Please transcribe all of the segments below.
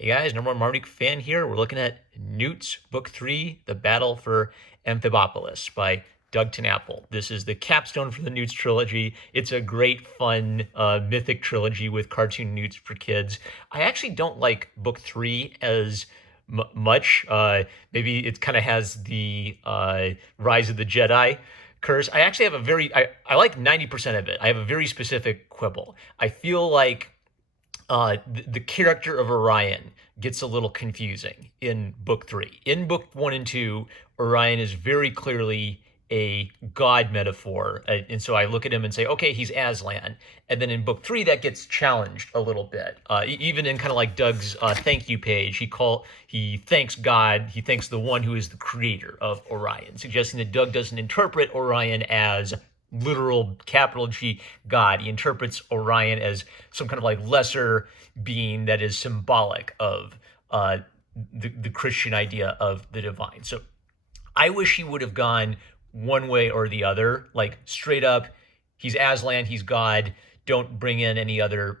Hey guys, number one Marmaduke fan here. We're looking at Nnewts, Book 3, The Battle for Amphibopolis by Doug TenNapel. This is the capstone for the Nnewts trilogy. It's a great, fun, mythic trilogy with cartoon Nnewts for kids. I actually don't like Book 3 as much. Maybe it kind of has the Rise of the Jedi curse. I actually have I like 90% of it. I have a very specific quibble. I feel like the character of Orion gets a little confusing in book 3. In book 1 and 2, Orion is very clearly a god metaphor, and so I look at him and say, okay, he's Aslan. And then in book 3, that gets challenged a little bit. Even in kind of like Doug's thank you page, he thanks God, he thanks the one who is the creator of Orion, suggesting that Doug doesn't interpret Orion as literal capital G God. He interprets Orion as some kind of like lesser being that is symbolic of the Christian idea of the divine. So I wish he would have gone one way or the other, like straight up, he's Aslan, he's God, don't bring in any other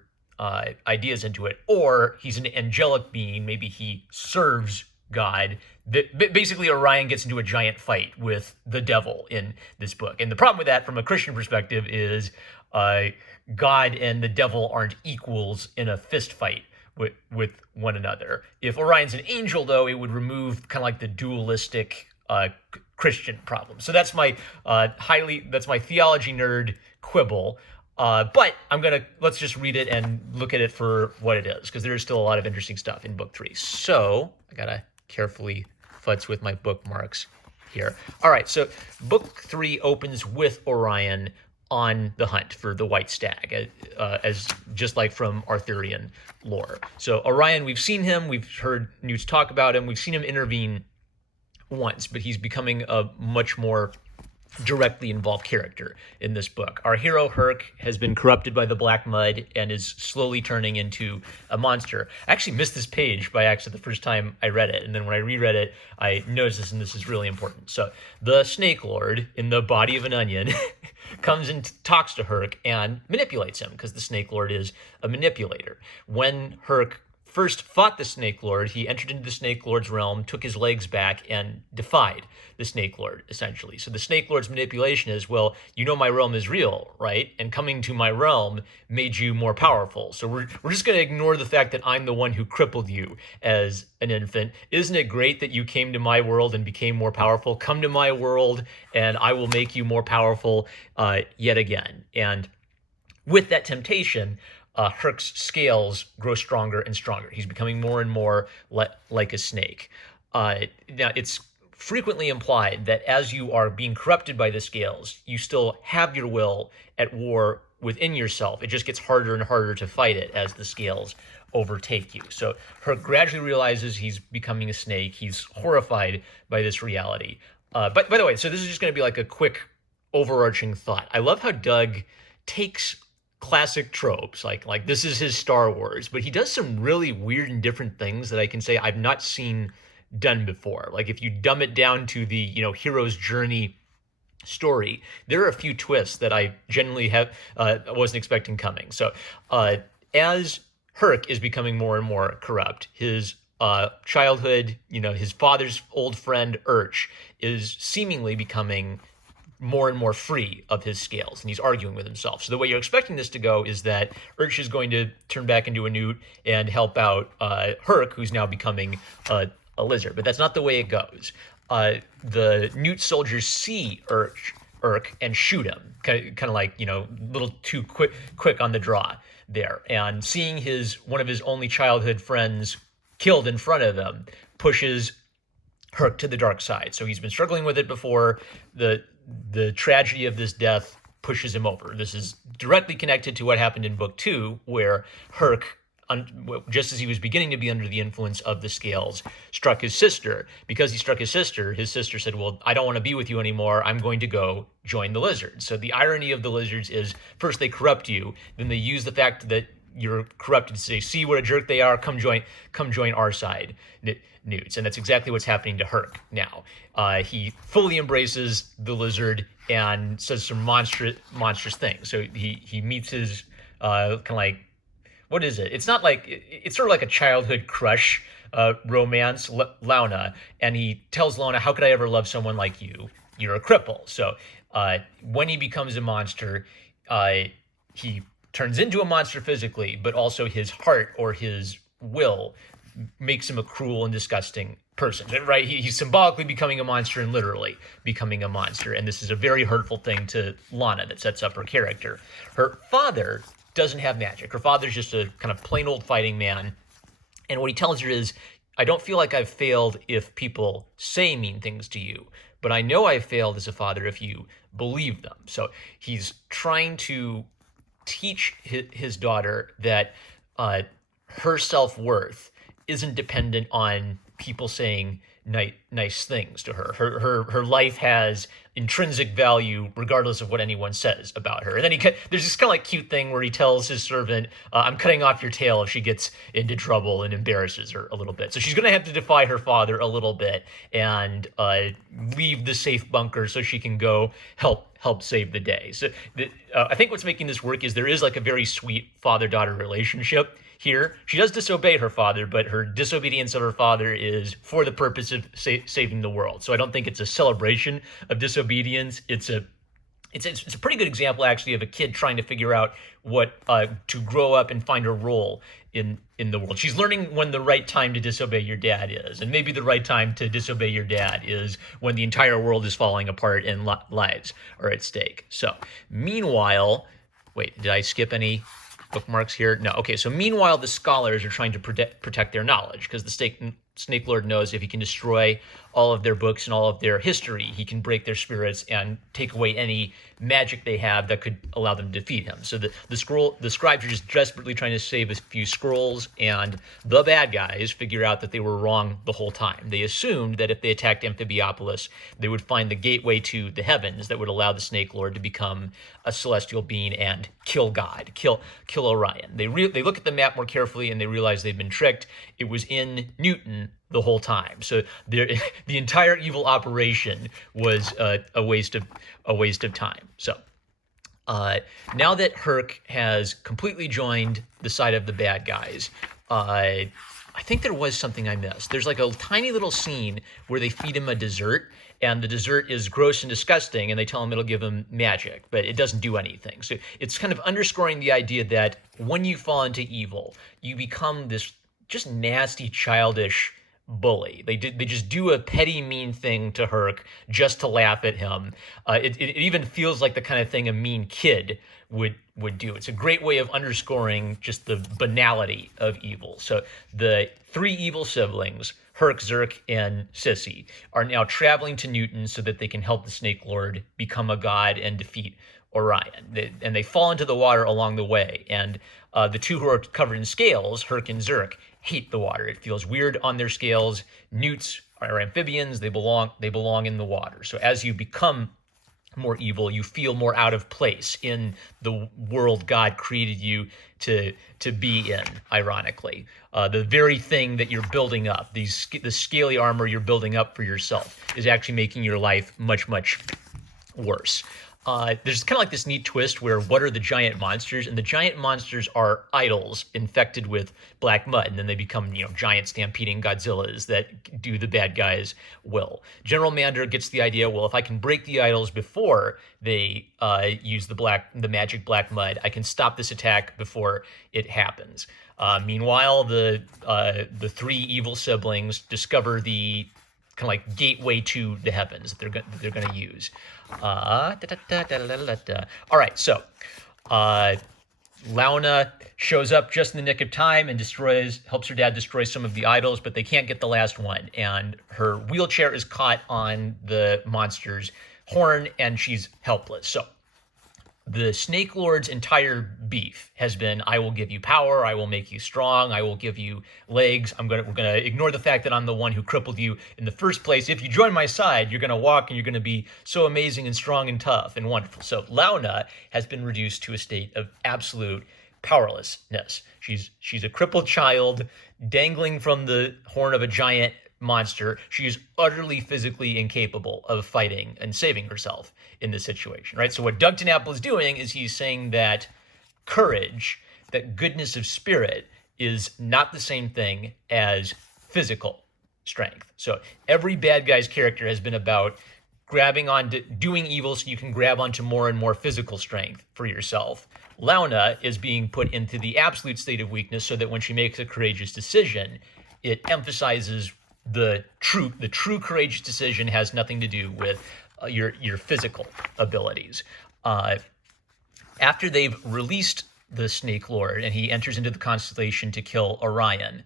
ideas into it. Or he's an angelic being, maybe he serves God. Basically, Orion gets into a giant fight with the devil in this book. And the problem with that, from a Christian perspective, is God and the devil aren't equals in a fist fight with one another. If Orion's an angel, though, it would remove kind of like the dualistic Christian problem. So that's my that's my theology nerd quibble. But let's just read it and look at it for what it is, because there's still a lot of interesting stuff in book 3. So I gotta carefully futz with my bookmarks here. All right, so book 3 opens with Orion on the hunt for the white stag, as just like from Arthurian lore. So Orion, we've seen him, we've heard Nnewts talk about him, we've seen him intervene once, but he's becoming a much more directly involved character in this book. Our hero, Herc, has been corrupted by the black mud and is slowly turning into a monster. I actually missed this page by accident the first time I read it, and then when I reread it, I noticed this, and this is really important. So the Snake Lord, in the body of an onion, comes and talks to Herc and manipulates him, because the Snake Lord is a manipulator. When Herc first fought the Snake Lord, he entered into the Snake Lord's realm, took his legs back, and defied the Snake Lord, essentially. So the Snake Lord's manipulation is, well, you know my realm is real, right? And coming to my realm made you more powerful. So we're just going to ignore the fact that I'm the one who crippled you as an infant. Isn't it great that you came to my world and became more powerful? Come to my world, and I will make you more powerful yet again. And with that temptation, Herc's scales grow stronger and stronger. He's becoming more and more like a snake. Now, it's frequently implied that as you are being corrupted by the scales, you still have your will at war within yourself. It just gets harder and harder to fight it as the scales overtake you. So Herc gradually realizes he's becoming a snake. He's horrified by this reality. But by the way, so this is just going to be like a quick overarching thought. I love how Doug takes classic tropes, like this is his Star Wars, but he does some really weird and different things that I can say I've not seen done before. Like if you dumb it down to the hero's journey story, there are a few twists that I genuinely wasn't expecting coming. So as Herc is becoming more and more corrupt, his childhood, his father's old friend Urch is seemingly becoming more and more free of his scales, and he's arguing with himself. So the way you're expecting this to go is that Urch is going to turn back into a newt and help out Herc, who's now becoming a lizard. But that's not the way it goes. The newt soldiers see Urch and shoot him, kind of like, little too quick on the draw there. And seeing one of his only childhood friends killed in front of them pushes Herc to the dark side. So he's been struggling with it before. The tragedy of this death pushes him over. This is directly connected to what happened in book 2, where Herc, just as he was beginning to be under the influence of the scales, struck his sister. Because he struck his sister said, well, I don't want to be with you anymore. I'm going to go join the lizards. So the irony of the lizards is, first they corrupt you, then they use the fact that you're corrupted to say, see what a jerk they are, come join our side, Nnewts. And that's exactly what's happening to Herc now. He fully embraces the lizard and says some monstrous things. So he meets his kind of like what is it? It's not like it's sort of like a childhood crush romance, Lana, and he tells Lana, "How could I ever love someone like you? You're a cripple." So when he becomes a monster, uh, he turns into a monster physically, but also his heart or his will makes him a cruel and disgusting person, right? He's symbolically becoming a monster and literally becoming a monster. And this is a very hurtful thing to Lana that sets up her character. Her father doesn't have magic. Her father's just a kind of plain old fighting man. And what he tells her is, I don't feel like I've failed if people say mean things to you, but I know I've failed as a father if you believe them. So he's trying to teach his daughter that her self-worth isn't dependent on people saying nice things to her. Her life has intrinsic value regardless of what anyone says about her. And then there's this kind of like cute thing where he tells his servant, "I'm cutting off your tail if she gets into trouble," and embarrasses her a little bit. So she's going to have to defy her father a little bit and leave the safe bunker so she can go help save the day. So I think what's making this work is there is like a very sweet father-daughter relationship here. She does disobey her father, but her disobedience of her father is for the purpose of saving the world. So I don't think it's a celebration of disobedience. It's a pretty good example, actually, of a kid trying to figure out what to grow up and find a role in the world. She's learning when the right time to disobey your dad is, and maybe the right time to disobey your dad is when the entire world is falling apart and lives are at stake. So, meanwhile, wait, did I skip any bookmarks here? No. Okay, so meanwhile, the scholars are trying to protect their knowledge because the Snake Lord knows if he can destroy all of their books and all of their history, he can break their spirits and take away any magic they have that could allow them to defeat him. So the scribes are just desperately trying to save a few scrolls, and the bad guys figure out that they were wrong the whole time. They assumed that if they attacked Amphibiopolis, they would find the gateway to the heavens that would allow the Snake Lord to become a celestial being and kill God, kill Orion. They look at the map more carefully and they realize they've been tricked. It was in Newton the whole time. So the entire evil operation was a waste of time. So now that Herc has completely joined the side of the bad guys, I think there was something I missed. There's like a tiny little scene where they feed him a dessert, and the dessert is gross and disgusting, and they tell him it'll give him magic, but it doesn't do anything. So it's kind of underscoring the idea that when you fall into evil, you become this just nasty, childish bully. They just do a petty, mean thing to Herc just to laugh at him. It even feels like the kind of thing a mean kid would do. It's a great way of underscoring just the banality of evil. So the three evil siblings, Herc, Zerk, and Sissy, are now traveling to Newton so that they can help the Snake Lord become a god and defeat Orion. They fall into the water along the way, and the two who are covered in scales, Herc and Zerk, hate the water. It feels weird on their scales. Nnewts are amphibians. They belong in the water. So as you become more evil, you feel more out of place in the world God created you to be in, ironically. The very thing that you're building up, the scaly armor you're building up for yourself, is actually making your life much, much worse. There's kind of like this neat twist where what are the giant monsters? And the giant monsters are idols infected with black mud, and then they become, giant stampeding Godzillas that do the bad guys' will. General Mander gets the idea, well, if I can break the idols before they use the magic black mud, I can stop this attack before it happens. Meanwhile, the three evil siblings discover the kind of like gateway to the heavens that they're going to use. All right, so Lana shows up just in the nick of time and helps her dad destroy some of the idols, but they can't get the last one. And her wheelchair is caught on the monster's horn, and she's helpless. So the Snake Lord's entire beef has been, I will give you power, I will make you strong, I will give you legs, we're gonna ignore the fact that I'm the one who crippled you in the first place. If you join my side, you're gonna walk and you're gonna be so amazing and strong and tough and wonderful. So Lana has been reduced to a state of absolute powerlessness. She's a crippled child dangling from the horn of a giant monster. She is utterly physically incapable of fighting and saving herself in this situation, right? So what Doug TenNapel is doing is he's saying that courage that goodness of spirit is not the same thing as physical strength. So every bad guy's character has been about grabbing onto doing evil so you can grab onto more and more physical strength for yourself. Lana is being put into the absolute state of weakness so that when she makes a courageous decision, it emphasizes the true courageous decision has nothing to do with your physical abilities. After they've released the Snake Lord and he enters into the constellation to kill Orion,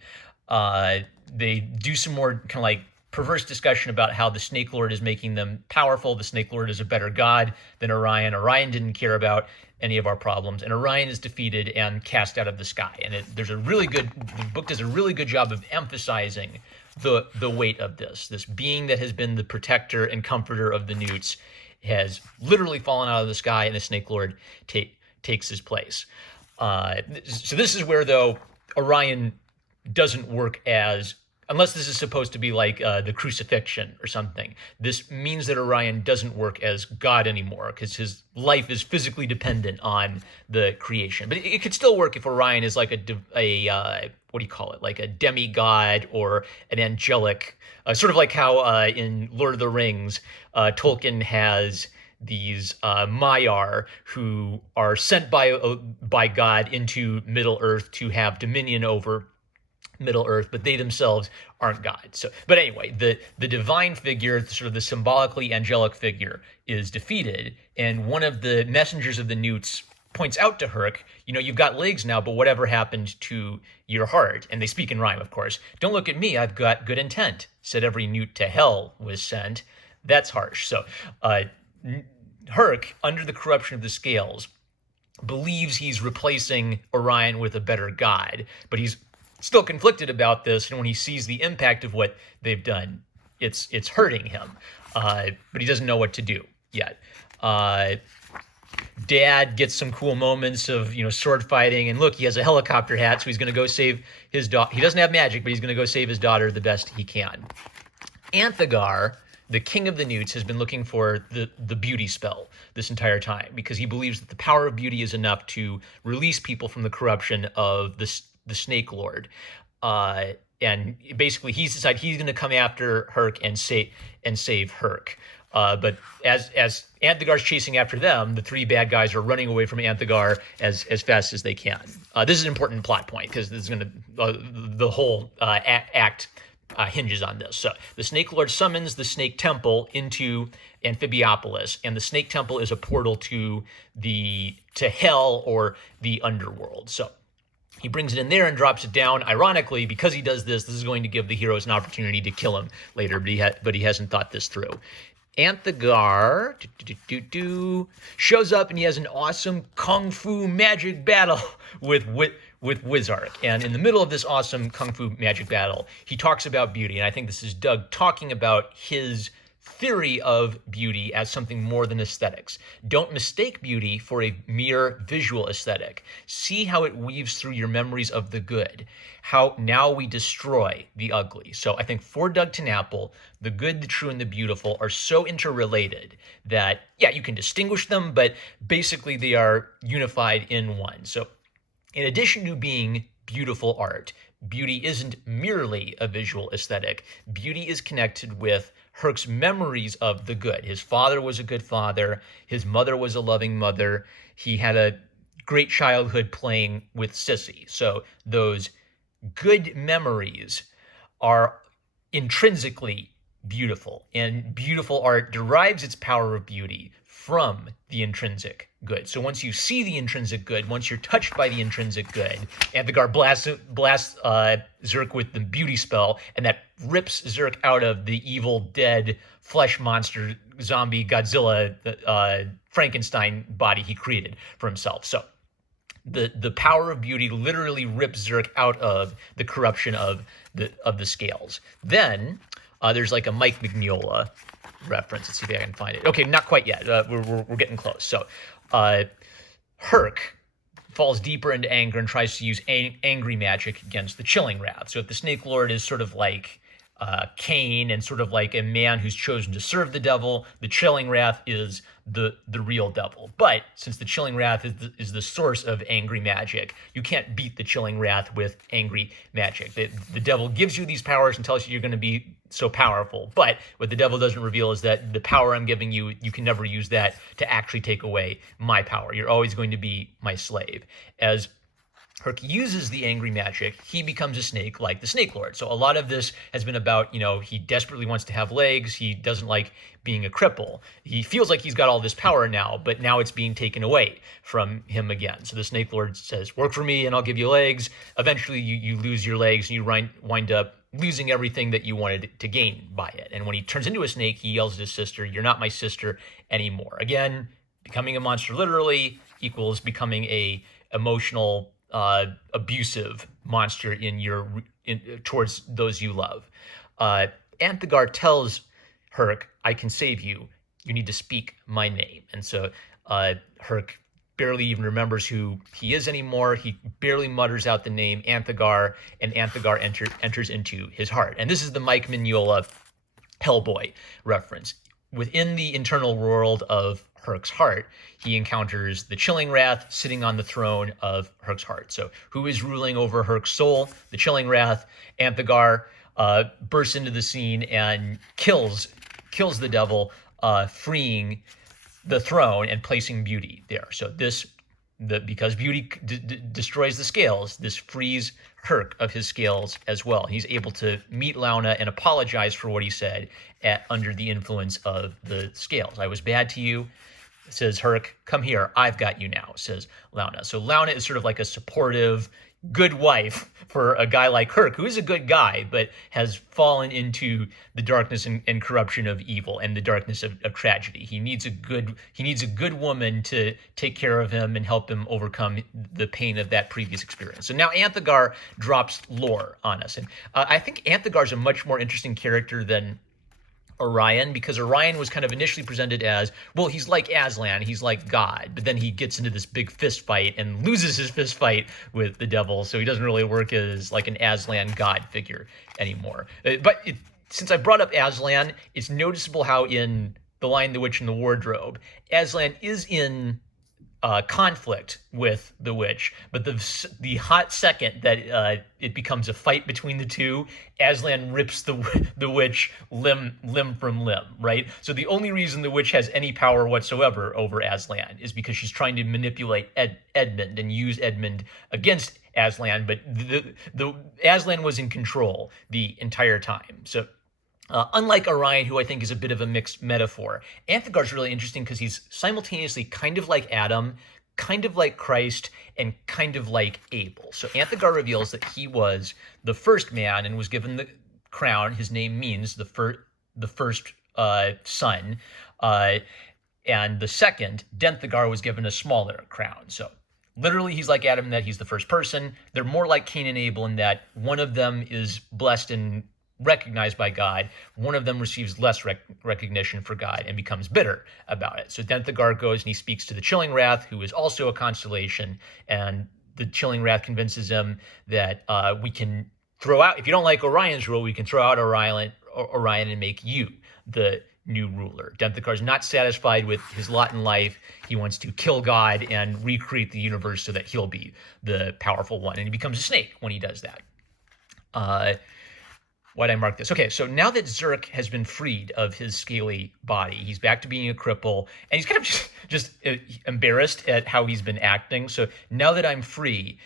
they do some more kind of like perverse discussion about how the Snake Lord is making them powerful. The Snake Lord is a better god than Orion. Orion didn't care about any of our problems, and Orion is defeated and cast out of the sky. And the book does a really good job of emphasizing the weight of this being that has been the protector and comforter of the Nnewts has literally fallen out of the sky, and the Snake Lord takes his place. So this is where, though, Orion doesn't work as, unless this is supposed to be like the crucifixion or something. This means that Orion doesn't work as God anymore because his life is physically dependent on the creation. But it could still work if Orion is like a what do you call it? Like a demigod or an angelic, sort of like how in Lord of the Rings, Tolkien has these Maiar who are sent by God into Middle Earth to have dominion over Middle Earth, but they themselves aren't God. So, but anyway, the divine figure, sort of the symbolically angelic figure, is defeated, and one of the messengers of the Nnewts points out to Herc, you've got legs now, but whatever happened to your heart? And they speak in rhyme, of course. Don't look at me, I've got good intent. Said every Nnewt to hell was sent. That's harsh. So, Herc, under the corruption of the scales, believes he's replacing Orion with a better god, but he's still conflicted about this, and when he sees the impact of what they've done, it's hurting him, but he doesn't know what to do yet. Dad gets some cool moments of sword fighting, and look, he has a helicopter hat, so he's going to go save his daughter. He doesn't have magic, but he's going to go save his daughter the best he can. Anthagar, the king of the Nnewts, has been looking for the beauty spell this entire time because he believes that the power of beauty is enough to release people from the corruption of the Snake Lord. And basically he's decided he's going to come after Herc and save Herc. But as Anthagar's chasing after them, the three bad guys are running away from Anthagar as fast as they can. This is an important plot point because this is going to the whole act hinges on this. So the Snake Lord summons the Snake Temple into Amphibiopolis, and the Snake Temple is a portal to hell or the underworld. So he brings it in there and drops it down. Ironically, because he does this is going to give the heroes an opportunity to kill him later, but he hasn't thought this through. Anthagar shows up, and he has an awesome kung fu magic battle with Wizark. And in the middle of this awesome kung fu magic battle, he talks about beauty. And I think this is Doug talking about his theory of beauty as something more than aesthetics. Don't mistake beauty for a mere visual aesthetic. See how it weaves through your memories of the good, how now we destroy the ugly. So I think for Doug TenNapel, the good, the true, and the beautiful are so interrelated that, yeah, you can distinguish them, but basically they are unified in one. So in addition to being beautiful art, beauty isn't merely a visual aesthetic. Beauty is connected with Herc's memories of the good. His father was a good father. His mother was a loving mother. He had a great childhood playing with Sissy. So those good memories are intrinsically beautiful, and beautiful art derives its power of beauty from the intrinsic good. So once you see the intrinsic good, once you're touched by the intrinsic good, Anthagar blasts Zerk with the beauty spell, and that rips Zerk out of the evil, dead, flesh monster, zombie, Godzilla, Frankenstein body he created for himself. So the power of beauty literally rips Zerk out of the corruption of the scales. Then there's like a Mike Mignola reference. Let's see if I can find it. Okay, not quite yet. We're getting close. So Herc falls deeper into anger and tries to use angry magic against the Chilling Wrath. So if the Snake Lord is sort of like Cain and sort of like a man who's chosen to serve the devil. The chilling wrath is the real devil. But since the chilling wrath is the source of angry magic, you can't beat the chilling wrath with angry magic. The devil gives you these powers and tells you you're going to be so powerful. But what the devil doesn't reveal is that the power I'm giving you, you can never use that to actually take away my power. You're always going to be my slave. As Herc uses the angry magic, he becomes a snake like the Snake Lord. So a lot of this has been about, he desperately wants to have legs. He doesn't like being a cripple. He feels like he's got all this power now, but now it's being taken away from him again. So the Snake Lord says, work for me and I'll give you legs. Eventually you lose your legs and you wind up losing everything that you wanted to gain by it. And when he turns into a snake, he yells at his sister, "You're not my sister anymore." Again, becoming a monster literally equals becoming a emotional abusive monster towards those you love. Anthegar tells Herc, "I can save you. You need to speak my name." And so Herc barely even remembers who he is anymore. He barely mutters out the name Anthegar, and Anthegar enters into his heart. And this is the Mike Mignola Hellboy reference. Within the internal world of Herc's heart, he encounters the chilling wrath sitting on the throne of Herc's heart. So who is ruling over Herc's soul? The chilling wrath. Anthegar bursts into the scene and kills the devil, freeing the throne and placing Beauty there. So because Beauty destroys the scales, this frees Herc of his scales as well. He's able to meet Lana and apologize for what he said under the influence of the scales. "I was bad to you," says Herc. "Come here, I've got you now," says Lana. So Lana is sort of like a supportive, good wife for a guy like Herc, who is a good guy, but has fallen into the darkness and corruption of evil and the darkness of tragedy. He needs a good woman to take care of him and help him overcome the pain of that previous experience. So now Anthegar drops lore on us. And I think Anthegar is a much more interesting character than Orion, because Orion was kind of initially presented as, well, he's like Aslan, he's like God, but then he gets into this big fist fight and loses his fist fight with the devil, so he doesn't really work as like an Aslan God figure anymore. Since I brought up Aslan, it's noticeable how in The Lion, the Witch, and the Wardrobe, Aslan is in conflict with the witch, but the hot second that it becomes a fight between the two, Aslan rips the witch limb from limb, right? So the only reason the witch has any power whatsoever over Aslan is because she's trying to manipulate Edmund and use Edmund against Aslan, but the Aslan was in control the entire time. So unlike Orion, who I think is a bit of a mixed metaphor, Anthegar's really interesting because he's simultaneously kind of like Adam, kind of like Christ, and kind of like Abel. So Anthegar reveals that he was the first man and was given the crown. His name means the first son. And the second, Denthegar, was given a smaller crown. So literally, he's like Adam in that he's the first person. They're more like Cain and Abel in that one of them is blessed and recognized by God, one of them receives less recognition for God and becomes bitter about it. So Denthegar goes and he speaks to the Chilling Wrath, who is also a constellation, and the Chilling Wrath convinces him that we can throw out, if you don't like Orion's rule, we can throw out Orion and make you the new ruler. Denthegar's not satisfied with his lot in life. He wants to kill God and recreate the universe so that he'll be the powerful one, and he becomes a snake when he does that. Why'd I mark this? Okay, so now that Zerk has been freed of his scaly body, he's back to being a cripple, and he's kind of just embarrassed at how he's been acting. So now that I'm free,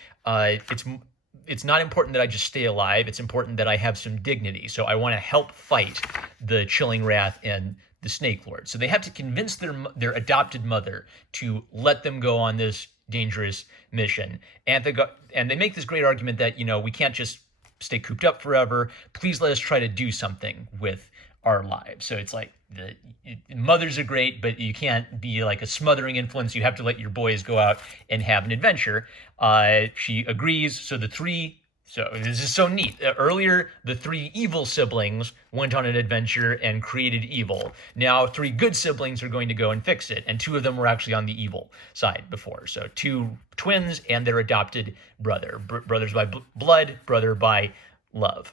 it's not important that I just stay alive. It's important that I have some dignity. So I want to help fight the Chilling Wrath and the Snake Lord. So they have to convince their adopted mother to let them go on this dangerous mission. And they make this great argument that, we can't just stay cooped up forever. Please let us try to do something with our lives. So it's like mothers are great, but you can't be like a smothering influence. You have to let your boys go out and have an adventure. She agrees. So this is so neat. Earlier, the three evil siblings went on an adventure and created evil. Now, three good siblings are going to go and fix it. And two of them were actually on the evil side before. So two twins and their adopted brother. Brothers by blood, brother by love.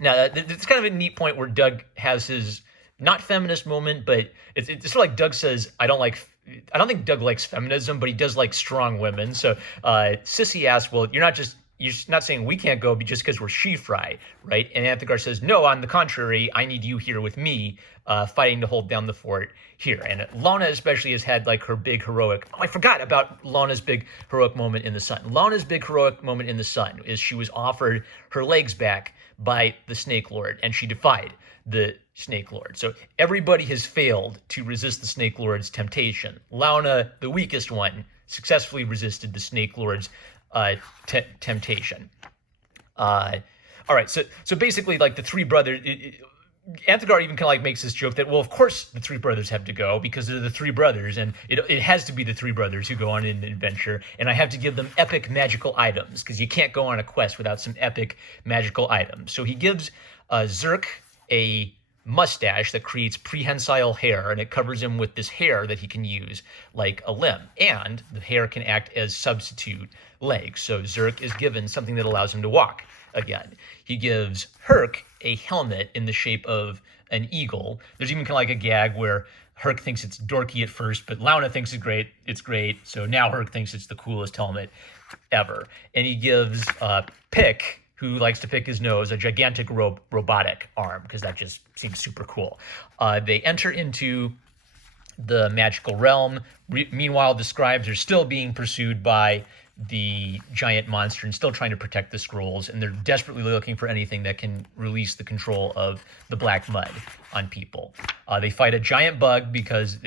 Now, it's kind of a neat point where Doug has his not feminist moment, but it's sort of like Doug says, I don't think Doug likes feminism, but he does like strong women. So Sissy asks, well, you're not saying we can't go just because we're she-fry, right? And Anthegar says, no, on the contrary, I need you here with me, fighting to hold down the fort here. And Lana especially has had like her big heroic, I forgot about Lana's big heroic moment in the sun. Lana's big heroic moment in the sun is she was offered her legs back by the Snake Lord, and she defied the Snake Lord. So everybody has failed to resist the Snake Lord's temptation. Lana, the weakest one, successfully resisted the Snake Lord's temptation. All right, so basically, like the three brothers, Anthegar even kind of like makes this joke that, well, of course the three brothers have to go because they're the three brothers, and it has to be the three brothers who go on an adventure, and I have to give them epic magical items because you can't go on a quest without some epic magical items. So he gives Zerk a mustache that creates prehensile hair, and it covers him with this hair that he can use like a limb, and the hair can act as substitute legs. So Zerk is given something that allows him to walk again. He gives Herc a helmet in the shape of an eagle. There's even kind of like a gag where Herc thinks it's dorky at first, but Lana thinks it's great. So now Herc thinks it's the coolest helmet ever. And he gives Pick, who likes to pick his nose, a gigantic robotic arm, because that just seems super cool. They enter into the magical realm. Meanwhile, the scribes are still being pursued by the giant monster and still trying to protect the scrolls, and they're desperately looking for anything that can release the control of the black mud on people. They fight a giant bug because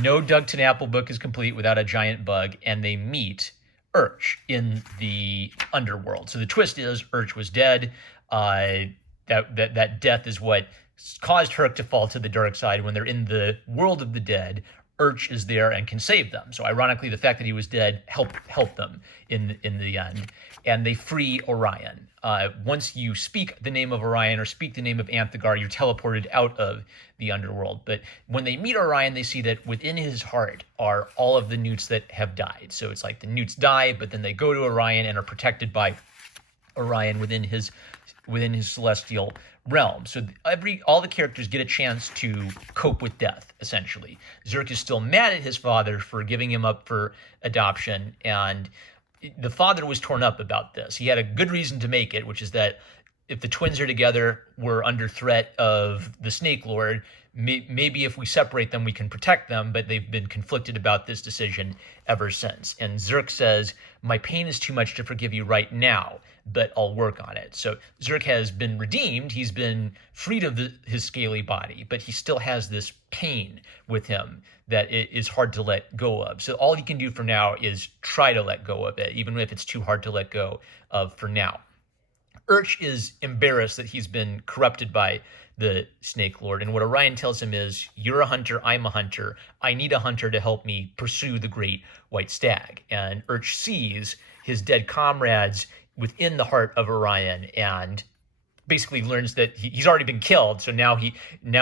no Doug TenNapel book is complete without a giant bug, and they meet Urch in the underworld. So the twist is Urch was dead. That death is what caused Herc to fall to the dark side. When they're in the world of the dead, Urch is there and can save them. So ironically, the fact that he was dead helped them in the end. And they free Orion. Once you speak the name of Orion or speak the name of Anthegar, you're teleported out of the underworld. But when they meet Orion, they see that within his heart are all of the Nnewts that have died. So it's like the Nnewts die, but then they go to Orion and are protected by Orion within his celestial realm. So all the characters get a chance to cope with death, essentially. Zerk is still mad at his father for giving him up for adoption, and the father was torn up about this. He had a good reason to make it, which is that if the twins are together, we're under threat of the Snake Lord. Maybe if we separate them, we can protect them, but they've been conflicted about this decision ever since. And Zerk says, my pain is too much to forgive you right now, but I'll work on it. So Zerk has been redeemed. He's been freed of his scaly body, but he still has this pain with him that it is hard to let go of. So all he can do for now is try to let go of it, even if it's too hard to let go of for now. Urch is embarrassed that he's been corrupted by the Snake Lord, and what Orion tells him is, you're a hunter, I'm a hunter, I need a hunter to help me pursue the great white stag. And Urch sees his dead comrades within the heart of Orion and basically learns that he's already been killed, so now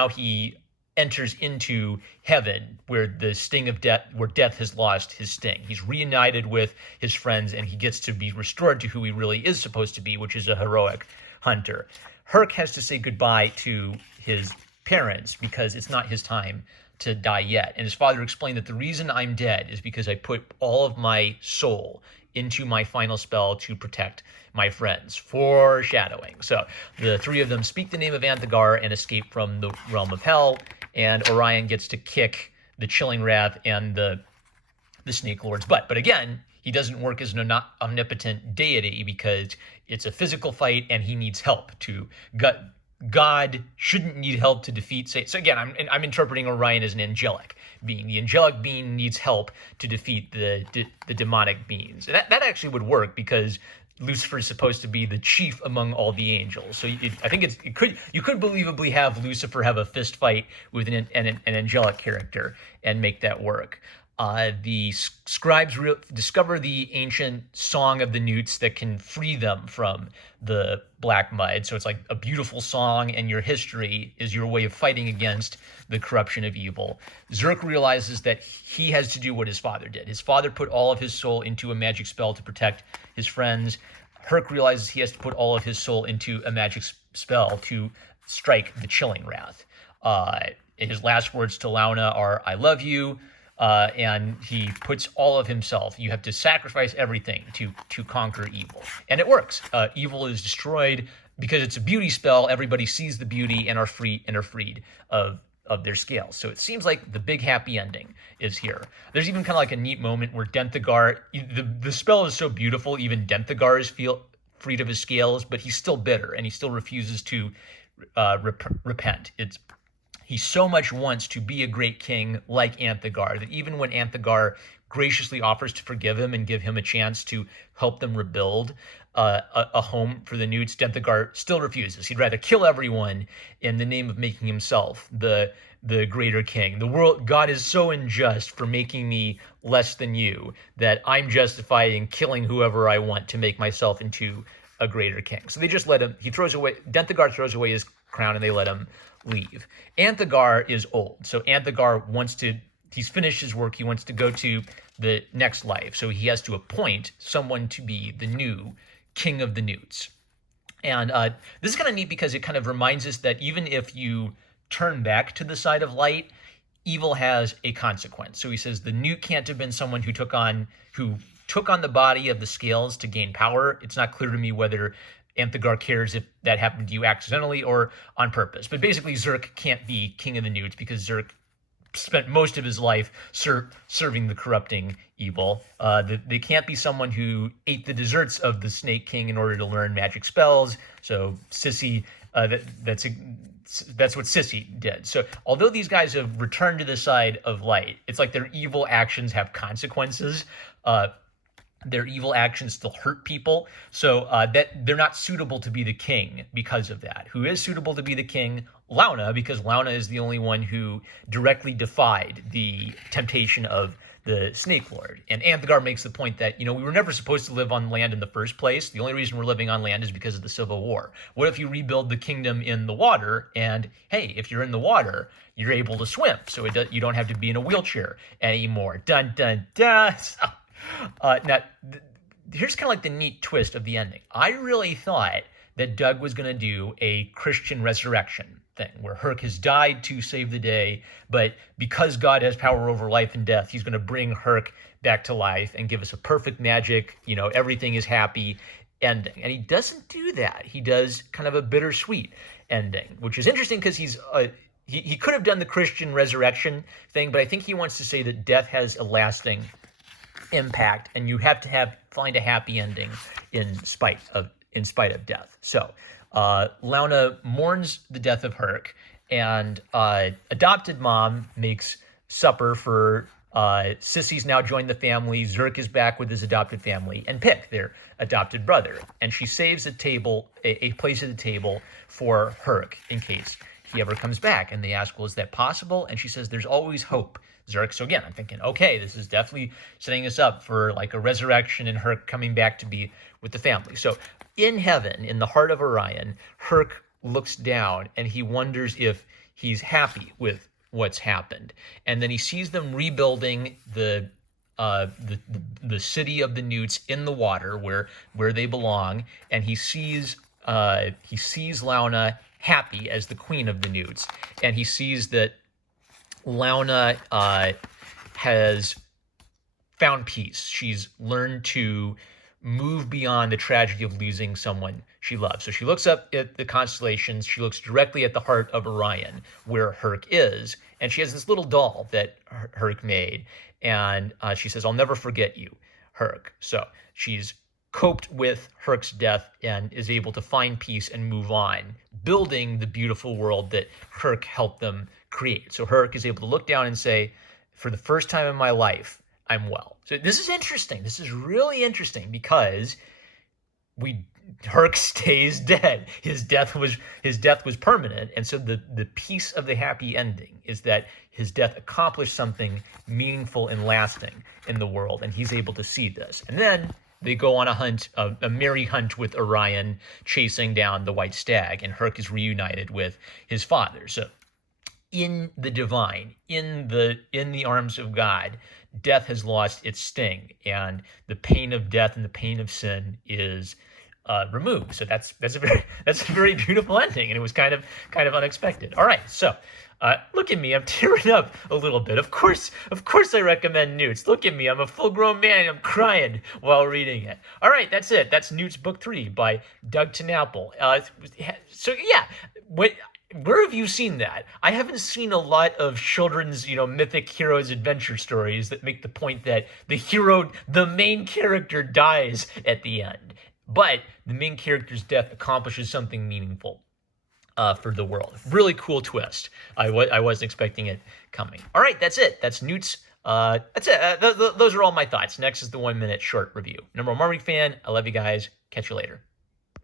he enters into heaven, where the sting of death, where death has lost his sting. He's reunited with his friends, and he gets to be restored to who he really is supposed to be, which is a heroic hunter. Herc has to say goodbye to his parents because it's not his time to die yet. And his father explained that the reason I'm dead is because I put all of my soul into my final spell to protect my friends. Foreshadowing. So the three of them speak the name of Anthegar and escape from the realm of hell, and Orion gets to kick the Chilling Wrath and the Snake Lord's butt. But again, he doesn't work as an omnipotent deity because it's a physical fight and he needs help to God shouldn't need help to defeat Satan. So again, I'm interpreting Orion as an angelic being. The angelic being needs help to defeat the demonic beings. And that actually would work because Lucifer is supposed to be the chief among all the angels. So I think you could believably have Lucifer have a fist fight with an angelic character and make that work. The scribes discover the ancient song of the Nnewts that can free them from the black mud. So it's like a beautiful song, and your history is your way of fighting against the corruption of evil. Zerk realizes that he has to do what his father did. His father put all of his soul into a magic spell to protect his friends. Herc realizes he has to put all of his soul into a magic spell to strike the chilling wrath. His last words to Lana are, "I love you," and he puts all of himself. You have to sacrifice everything to conquer evil, and it works. Evil is destroyed because it's a beauty spell. Everybody sees the beauty and are freed of their scales. So it seems like the big happy ending is here. There's even kind of like a neat moment where Denthagar, the spell is so beautiful, even Denthagar is freed of his scales, but he's still bitter and he still refuses to repent. He so much wants to be a great king like Anthagar that even when Anthagar graciously offers to forgive him and give him a chance to help them rebuild a home for the Nnewts, Denthagar still refuses. He'd rather kill everyone in the name of making himself the greater king. God is so unjust for making me less than you that I'm justified in killing whoever I want to make myself into a greater king. So they just let him. Denthagar throws away his crown and they let him leave. Anthagar is old, so Anthagar he's finished his work. He wants to go to the next life, so he has to appoint someone to be the new king of the Nnewts. And this is kind of neat because it kind of reminds us that even if you turn back to the side of light, evil has a consequence. So he says the Nnewt can't have been someone who took on the body of the scales to gain power. It's not clear to me whether Anthagar cares if that happened to you accidentally or on purpose. But basically, Zerk can't be king of the Nnewts because Zerk spent most of his life serving the corrupting evil. They can't be someone who ate the desserts of the Snake King in order to learn magic spells. So Sissy, that's what Sissy did. So although these guys have returned to the side of light, it's like their evil actions have consequences. Their evil actions still hurt people, so that they're not suitable to be the king because of that. Who is suitable to be the king? Lana, because Lana is the only one who directly defied the temptation of the Snake Lord. And Anthagar makes the point that, we were never supposed to live on land in the first place. The only reason we're living on land is because of the Civil War. What if you rebuild the kingdom in the water? And hey, if you're in the water, you're able to swim, so you don't have to be in a wheelchair anymore. Dun dun dun. Now, here's kind of like the neat twist of the ending. I really thought that Doug was going to do a Christian resurrection thing where Herc has died to save the day, but because God has power over life and death, he's going to bring Herc back to life and give us a perfect magic, everything is happy ending. And he doesn't do that. He does kind of a bittersweet ending, which is interesting because he could have done the Christian resurrection thing, but I think he wants to say that death has a lasting impact, and you have to find a happy ending in spite of death. So Lana mourns the death of Herc, and adopted mom makes supper for Sissy's now joined the family. Zerk is back with his adopted family, and Pick, their adopted brother, and she saves a place at the table for Herc in case he ever comes back. And they ask, well, is that possible? And she says, there's always hope, Zerk. So again, I'm thinking, okay, this is definitely setting us up for like a resurrection and Herc coming back to be with the family. So in heaven, in the heart of Orion, Herc looks down and he wonders if he's happy with what's happened. And then he sees them rebuilding the city of the Nnewts in the water where they belong, and he sees Lana happy as the queen of the Nnewts, and he sees that Lana has found peace. She's learned to move beyond the tragedy of losing someone she loves. So she looks up at the constellations. She looks directly at the heart of Orion, where Herc is, and she has this little doll that Herc made, and she says, "I'll never forget you, Herc." So she's coped with Herc's death and is able to find peace and move on, building the beautiful world that Herc helped them create. So Herc is able to look down and say, for the first time in my life, I'm well. So this is interesting. This is really interesting because Herc stays dead. His death was permanent, and so the piece of the happy ending is that his death accomplished something meaningful and lasting in the world, and he's able to see this. And then they go on a hunt, a merry hunt with Orion, chasing down the white stag, and Herc is reunited with his father. So in the divine, in the arms of God, death has lost its sting, and the pain of death and the pain of sin is removed. So that's that's a very beautiful ending, and it was kind of unexpected. All right, so look at me, I'm tearing up a little bit. Of course I recommend Nnewts. Look at me, I'm a full-grown man, I'm crying while reading it. All right, that's it. That's Nnewts Book 3 by Doug TenNapel. So yeah, where have you seen that? I haven't seen a lot of children's, mythic heroes adventure stories that make the point that the main character dies at the end, but the main character's death accomplishes something meaningful for the world. Really cool twist. I wasn't expecting it coming. All right, that's it. That's Nnewts. That's it. Those are all my thoughts. Next is the 1 minute short review. Number one Marvel fan. I love you guys. Catch you later.